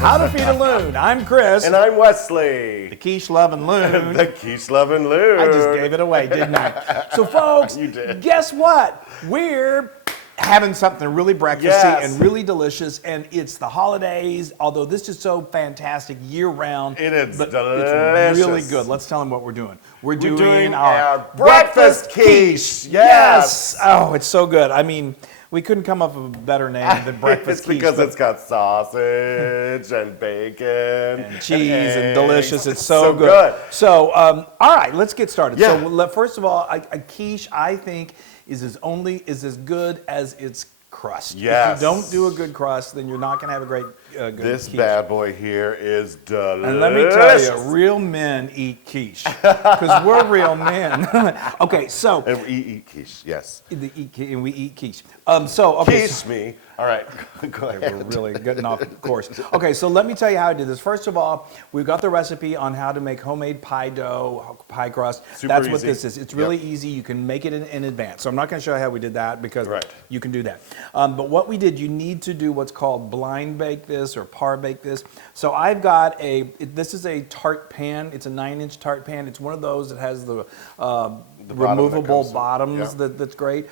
How to Feed a Loon. I'm Chris. And I'm Wesley. The quiche-loving Loon. The quiche-loving Loon. I just gave it away, didn't I? So, folks, You did. Guess what? We're having something really breakfasty and really delicious, and it's the holidays, although this is so fantastic year-round. It is but delicious. It's really good. Let's tell them what we're doing. We're doing our breakfast quiche. Yes. Oh, it's so good. I mean, we couldn't come up with a better name than breakfast quiche. It's because it's got sausage and bacon and cheese and eggs. delicious. It's so good. So, all right, let's get started. Yeah. So, first of all, a quiche, I think, is as good as its crust. Yes. If you don't do a good crust, then you're not going to have a great good This quiche. bad boy here is delicious. And let me tell you, real men eat quiche because we're real men. Okay, so And we eat quiche, yes. and we eat quiche. Okay, Quiche me. All right, go ahead. we're really getting off course. Okay, so let me tell you how I did this. First of all, we've got the recipe on how to make homemade pie dough, pie crust. That's what this is. It's really easy. You can make it in advance. So I'm not going to show you how we did that because you can do that. But what we did, you need to do what's called blind bake this or par bake this. So I've got this is a tart pan. It's a 9-inch tart pan. It's one of those that has the removable bottoms. That's great.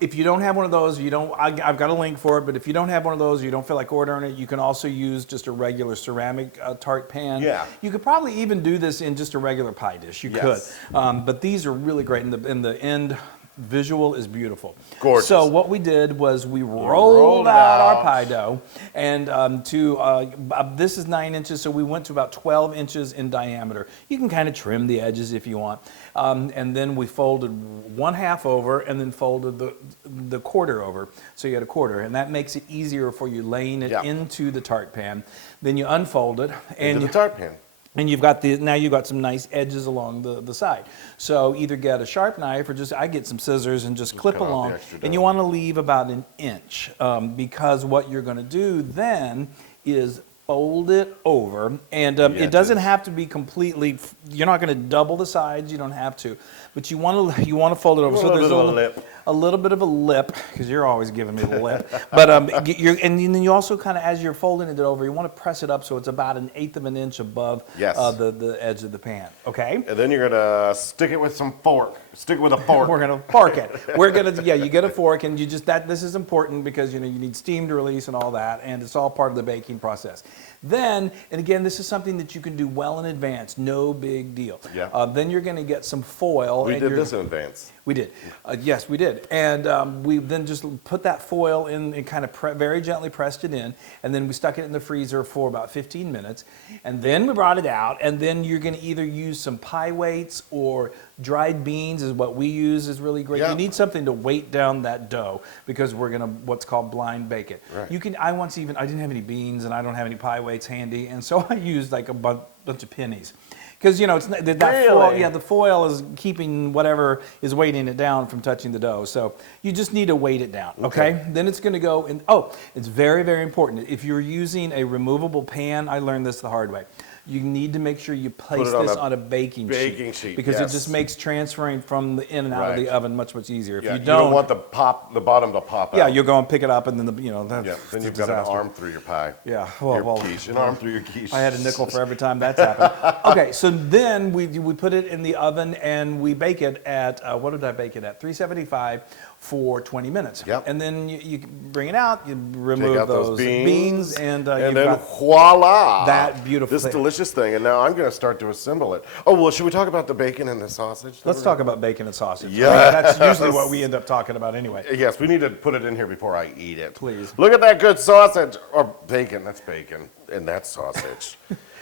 If you don't have one of those, I've got a link for it, but if you don't have one of those, you don't feel like ordering it, you can also use just a regular ceramic tart pan. Yeah. You could probably even do this in just a regular pie dish. You could. But these are really great, and the end visual is beautiful. Gorgeous. So what we did was we rolled out our pie dough, and this is 9 inches, so we went to about 12 inches in diameter. You can kind of trim the edges if you want. And then we folded 1/2 over and then folded the quarter over. So you had a quarter, and that makes it easier for you laying it into the tart pan. Then you unfold it. Into the tart pan. And you've got now you've got some nice edges along the side. So either get a sharp knife or I get some scissors and just clip along. And you want to leave about 1 inch because what you're going to do then is fold it over, and it doesn't have to be completely. You're not going to double the sides. You don't have to, but you want to fold it over. So there's a little bit of a lip because you're always giving me the lip. But and then you also kind of, as you're folding it over, you want to press it up so it's about 1/8 of an inch above the edge of the pan. Okay. And then you're gonna stick it with some fork. Stick it with a fork. We're gonna fork it. We're gonna you get a fork, and you just this is important because you need steam to release and all that, and it's all part of the baking process. Then, and again, this is something that you can do well in advance. No big deal. Yeah. Then you're going to get some foil. We did this in advance. We did. Yes, we did. And we then just put that foil in and kind of very gently pressed it in. And then we stuck it in the freezer for about 15 minutes. And then we brought it out. And then you're going to either use some pie weights or dried beans is what we use is really great. You need something to weight down that dough because we're going to what's called blind bake it. Right. You can. I didn't have any beans and I don't have any pie weights handy. And so I used like a bunch of pennies. Because it's that foil. The foil is keeping whatever is weighting it down from touching the dough. So you just need to weight it down. Okay. Then it's going to go in. Oh, it's very, very important. If you're using a removable pan, I learned this the hard way. You need to make sure you place this on a baking sheet because it just makes transferring from the in and out of the oven much easier. If you don't want the bottom to pop out. Yeah, you'll go and pick it up, and then then you've got an arm through your pie. Yeah, quiche, an arm through your quiche. I had a nickel for every time that's happened. Okay, so then we put it in the oven and we bake it at what did I bake it at? 375 for 20 minutes. Yep. And then you bring it out, you remove those beans, and then voila! That beautiful this delicious thing. And now I'm going to start to assemble it. Oh well, should we talk about the bacon and the sausage? Let's talk about bacon and sausage. Yeah, that's usually what we end up talking about anyway. Yes, we need to put it in here before I eat it. Please. Look at that good sausage or bacon. That's bacon and that's sausage.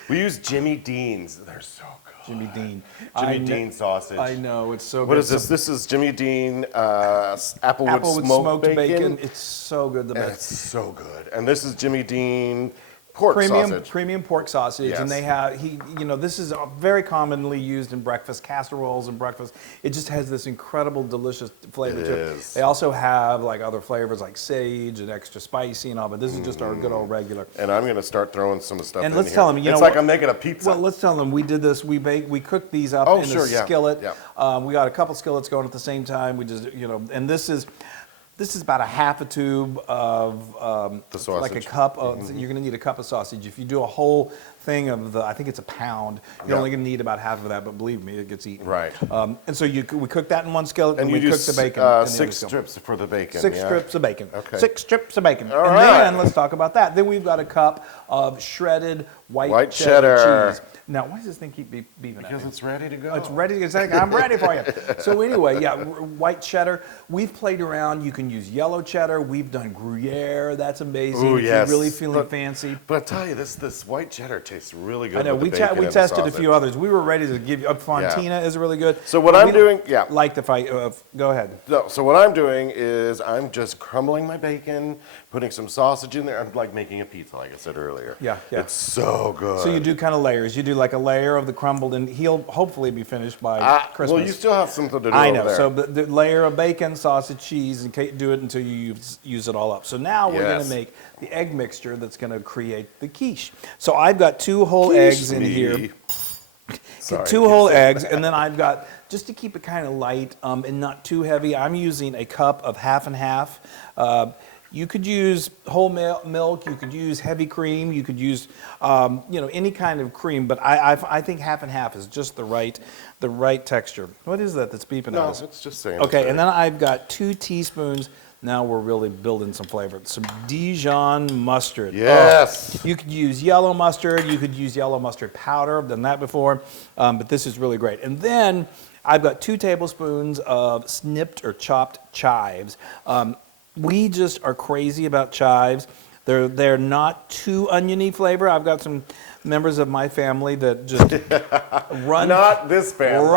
We use Jimmy Dean's. They're so good. Jimmy Dean. Jimmy Dean sausage. I know, it's so good. What is this? This is Jimmy Dean applewood smoked bacon. It's so good. The best. It's so good. And this is Jimmy Dean sausage. Premium pork sausage, and they have this is very commonly used in breakfast casseroles and breakfast. It just has this incredible, delicious flavor to it. They also have like other flavors like sage and extra spicy and all, but this is just our good old regular. And I'm going to start throwing some stuff in here. And let's tell them, it's like I'm making a pizza. Well, let's tell them we did this. We cooked these up in a skillet. Yeah. We got a couple skillets going at the same time. We just and this is. This is about a half a tube of The sausage. like a cup of. You're going to need a cup of sausage. If you do a whole thing of I think it's a pound. You're only going to need about half of that, but believe me, it gets eaten. Right. And so we cook that in one skillet, and we you cook do the bacon. in the other 6 skillet. strips for the bacon. 6 yeah? strips of bacon. Okay. 6 strips of bacon. All and right. then let's talk about that. Then we've got a cup of shredded white cheddar. cheese. Now, why does this thing keep beeping at Because me? it's ready to go. It's ready to go. I'm ready for you. So anyway, yeah, white cheddar. We've played around. You can use yellow cheddar. We've done Gruyere. That's amazing. Ooh, if yes. you're really feeling fancy. But I tell you, this white cheddar tastes really good. I know. With We the bacon and the tested a sausage. few others. We were ready to give you. Fontina is really good. So what But I'm we don't doing, yeah. Like the fight. Go ahead. No, so what I'm doing is I'm just crumbling my bacon, putting some sausage in there. I'm like making a pizza, like I said earlier. Yeah, yeah. It's so good. So you do kind of layers. You do like a layer of the crumbled, and he'll hopefully be finished by Christmas. Well, you still have something to do I know. over there. So the layer of bacon, sausage, cheese, and do it until you use it all up. So now we're going to Yes. make the egg mixture that's going to create the quiche. So I've got 2 whole eggs in here. Sorry. 2 whole eggs, and then I've got, just to keep it kind of light and not too heavy, I'm using a cup of half and half. You could use whole milk, you could use heavy cream, you could use any kind of cream, but I think half and half is just the right texture. What is that that's beeping at No, us? it's just saying. Okay, and then I've got 2 teaspoons. Now we're really building some flavor. Some Dijon mustard. Yes. You could use yellow mustard. You could use yellow mustard powder. I've done that before, but this is really great. And then I've got 2 tablespoons of snipped or chopped chives. We just are crazy about chives. They're not too oniony flavor. I've got some members of my family that just run. Not this family.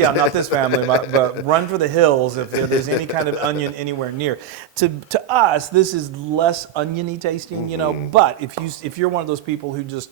Not this family, but run for the hills if there's any kind of onion anywhere near. To us, this is less oniony tasting, But if you're one of those people who just,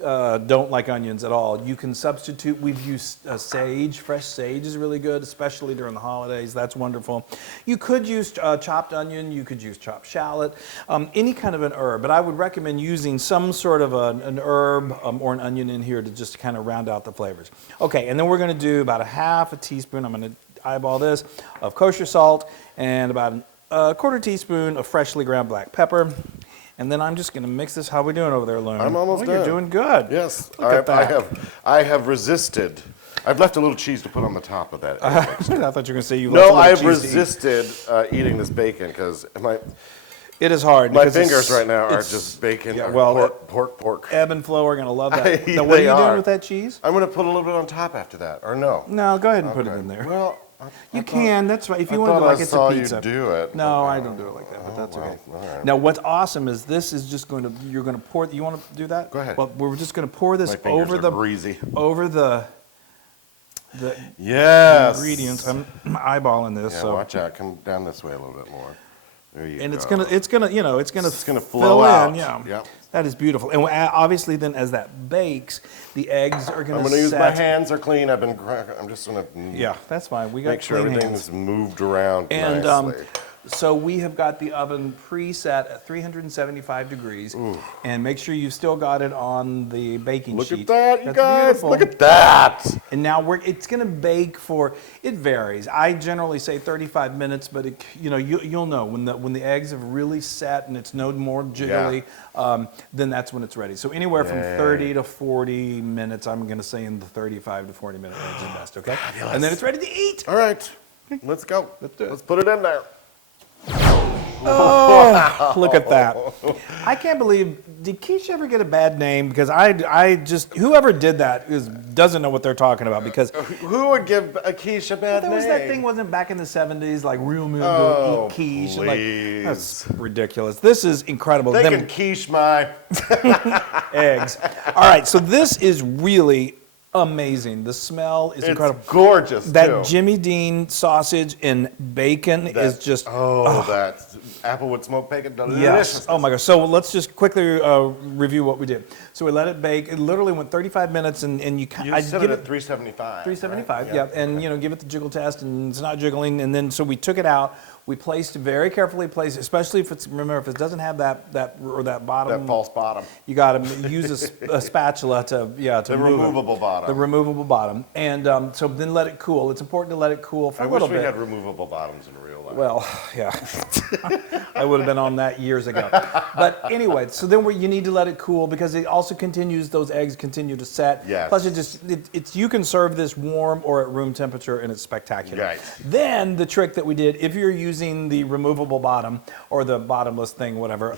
don't like onions at all, you can substitute. We've used sage. Fresh sage is really good, especially during the holidays. That's wonderful. You could use chopped onion. You could use chopped shallot, any kind of an herb. But I would recommend using some sort of an herb or an onion in here to just kind of round out the flavors. Okay, and then we're going to do about a half a teaspoon. I'm going to eyeball this of kosher salt and about a quarter teaspoon of freshly ground black pepper. And then I'm just going to mix this. How are we doing over there, Loon? I'm almost done. You're doing good. Yes, Look at that. I have resisted. I've left a little cheese to put on the top of that. I thought you were going to say you No, left a little I've cheese to eat. resisted eating this bacon because It is hard. my because fingers right now are it's- just bacon. Yeah, or well, pork. Ebb and flow are going to love that. Now, what are They you doing are. with that cheese? I'm going to put a little bit on top after that, or no? No, go ahead and put it Okay. in there. Well, You can. That's right. If you I want to do thought like I it's saw a you pizza. do it. No, I don't do it like that, but that's well, okay. all right. Now, what's awesome is this is just going to. You're going to pour. You want to do that? Go ahead. Well, we're just going to pour this My fingers over are the greasy. over the Yes. ingredients. I'm eyeballing this. Yeah, so. watch out. Come down this way a little bit more. There you And go. it's gonna It's gonna fill flow out. in, yeah. Yep. That is beautiful. And obviously, then as that bakes, the eggs are gonna. I'm going to use my hands are clean. I'm just going to Yeah, that's fine. We got make sure clean everything's hands. moved around And nicely. so we have got the oven preset at 375 degrees, and make sure you've still got it on the baking Look sheet. at that, you That's guys. beautiful. Look at that. And now it's going to bake for. It varies. I generally say 35 minutes, but you'll know when the eggs have really set and it's no more jiggly, then that's when it's ready. So anywhere from 30 to 40 minutes, I'm going to say in the 35 to 40 minute range is best. Okay, Fabulous. and then it's ready to eat. All right. Let's go. Let's do it. Let's put it in there. Oh, look at that. I can't believe, did quiche ever get a bad name? Because I just, whoever did that doesn't know what they're talking about, because Who would give a quiche a bad there name? was that thing, wasn't back in the 70s, like real men Oh, don't eat quiche. And please. that's ridiculous. This is incredible. They Them can quiche my... eggs. All right, so this is really amazing. The smell is incredible. It's gorgeous, That too. Jimmy Dean sausage and bacon is just... that applewood smoked bacon, delicious. Yes. Oh my gosh. So let's just quickly review what we did. So we let it bake. It literally went 35 minutes, and you You set it at 375. 375. right? Yeah. And give it the jiggle test, and it's not jiggling. And then so we took it out. We placed very carefully, especially if it doesn't have that bottom. That false bottom. You got to use a spatula to move The removable it. bottom. The removable bottom. And so then let it cool. It's important to let it cool for I a wish little we bit. had removable bottoms in real life. Well, yeah. I would have been on that years ago. But anyway, so then you need to let it cool because it also continues, those eggs continue to set. Yes. Plus it's you can serve this warm or at room temperature and it's spectacular. Right. Then the trick that we did, if you're using the removable bottom or the bottomless thing, whatever,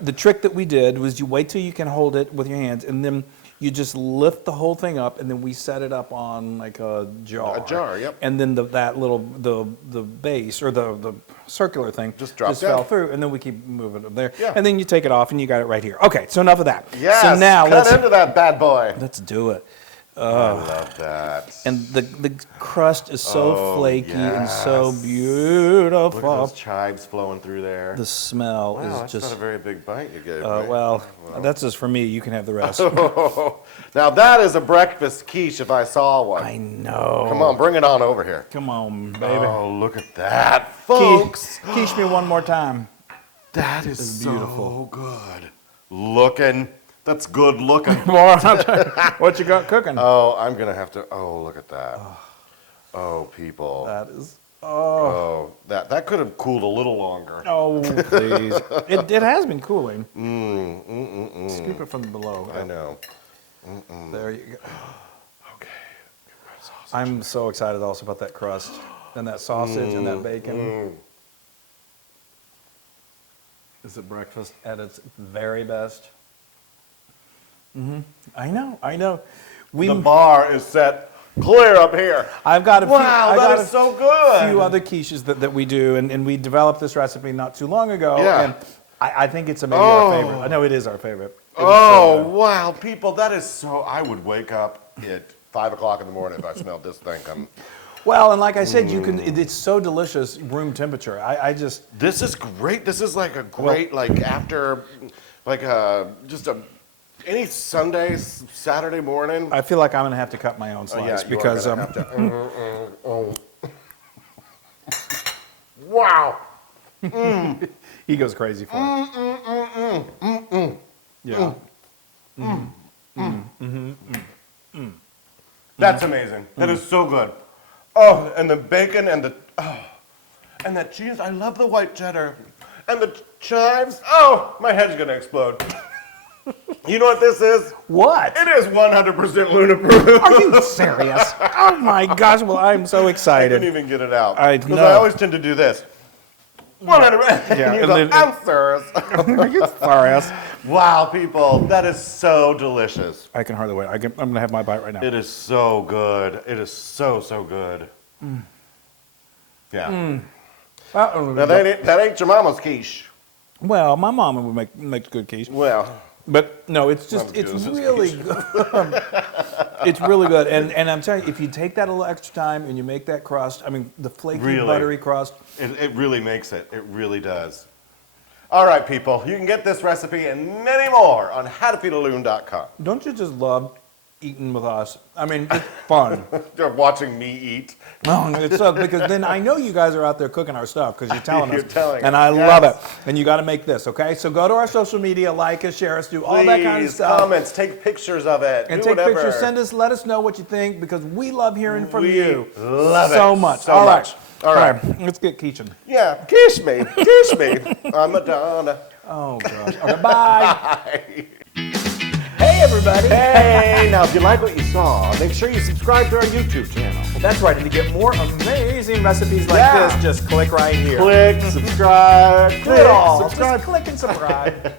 the trick that we did was you wait till you can hold it with your hands and then you just lift the whole thing up, and then we set it up on like a jar. A jar, yep. And then the base or the circular thing just fell through, and then we keep moving it there. Yeah. And then you take it off, and you got it right here. Okay, so enough of that. Yes. So now cut into that bad boy. let's do it. I love that. And the crust is so flaky and so yes. beautiful. Look at those chives flowing through there. The smell Wow, is that's just. not a very big bite you gave me. Well, that's just for me. You can have the rest. Now that is a breakfast quiche if I saw one. I know. Come on, bring it on over here. Come on, baby. Oh, look at that, folks. Quiche me one more time. That is beautiful. so good. Looking. That's good looking. What you got cooking? Oh, I'm going to have to. Oh, look at that. Oh, people. That is. Oh, that could have cooled a little longer. Oh, please. It has been cooling. Scoop it from below. I know. There you go. Okay. I'm so excited also about that crust and that sausage and that bacon. Is it breakfast at its very best? I know. The bar is set clear up here. I've got a few. Wow, that is so good. A few other quiches that we do, and we developed this recipe not too long ago. Yeah. And I think it's maybe our favorite. I know it is our favorite. Oh, wow, people, that is so. I would wake up at 5 o'clock in the morning if I smelled this thing coming. Well, and like I said, you can. It's so delicious, room temperature. I just. This is great. This is like a great, after, just a. Any Sunday, Saturday morning. I feel like I'm gonna have to cut my own slice because. Wow. He goes crazy for it. Yeah. That's amazing. That is so good. Oh, and the bacon and and that cheese. I love the white cheddar. And the chives. Oh, my head's gonna explode. You know what this is? What? It is 100% Loon approved. Are you serious? Oh my gosh! Well, I'm so I excited. didn't even get it out. Because I always tend to do this. 100%. Yeah, You go, I'm serious. Are you serious? Wow, people, that is so delicious. I can hardly wait. I'm gonna have my bite right now. It is so good. It is so good. Yeah. Now that ain't your mama's quiche. Well, my mama would make good quiche. Well. But no, it's really good. It's really good. And I'm telling you, if you take that a little extra time and you make that crust, I mean, the flaky, buttery crust. It really makes it. It really does. All right, people. You can get this recipe and many more on howtofeedaloon.com. Don't you just love eating with us? I mean, it's fun. They're watching me eat. Oh, it's so, because then I know you guys are out there cooking our stuff because you're telling You're us. telling and us, I yes. love it. And you got to make this, okay? So go to our social media, like us, share us, do all that kind of Please, stuff. comments, take pictures of it. And do take whatever. pictures, let us know what you think because we love hearing from We you. love it so much. so All right. much. All right. Let's get quiching. Yeah, kiss me. Kiss me. I'm Madonna. Oh, gosh. Okay, bye. Bye. Hey, everybody. Hey, now if you like what you saw, make sure you subscribe to our YouTube channel. That's right. And to get more amazing recipes like Yeah. this, just click right here. Click, subscribe, Do it all. subscribe. Just click and subscribe.